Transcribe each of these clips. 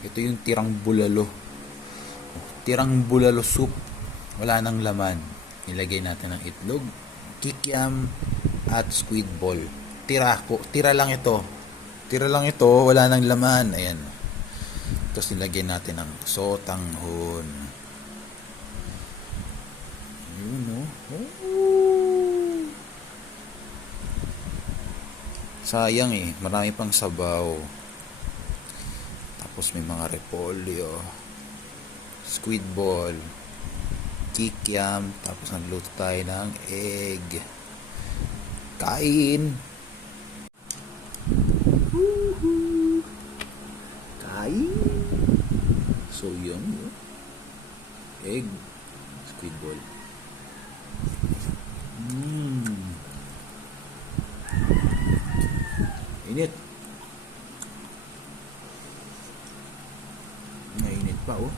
Ito yung tirang bulalo. Tirang bulalo soup. Wala nang laman. Nilagay natin ng itlog, kikiam, at squid ball. Tira lang ito. Tira lang ito, wala nang laman. Ayan. Tapos nilagay natin ng sotanghon. Yun, no? Oh. Sayang eh, marami pang sabaw. Tapos may mga repolyo, squid ball, kikiam, tapos nagluto tayo ng egg. Kain! Kain! So yum. Egg, squid ball. Init. Mainit pa oh.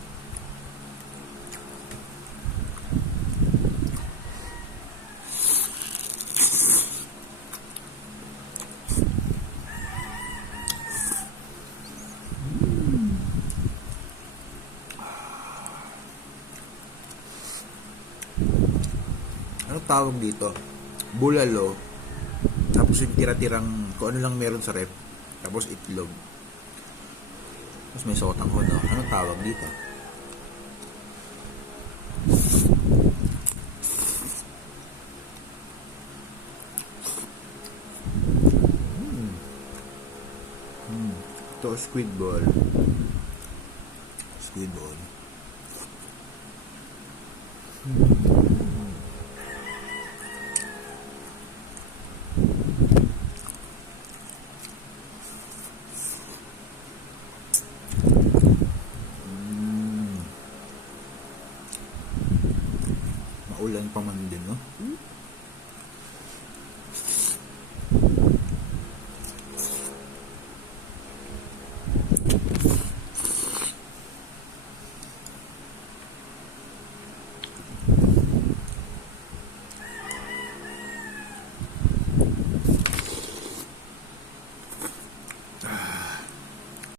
Ano tawag dito? Bulalo. Tapos yung tira-tirang kung ano lang meron sa rep. Tapos itlog. Tapos may sotanghon, no? Ano tawag dito? Ito, squid ball. Squid ball. Maulan pa man din, no?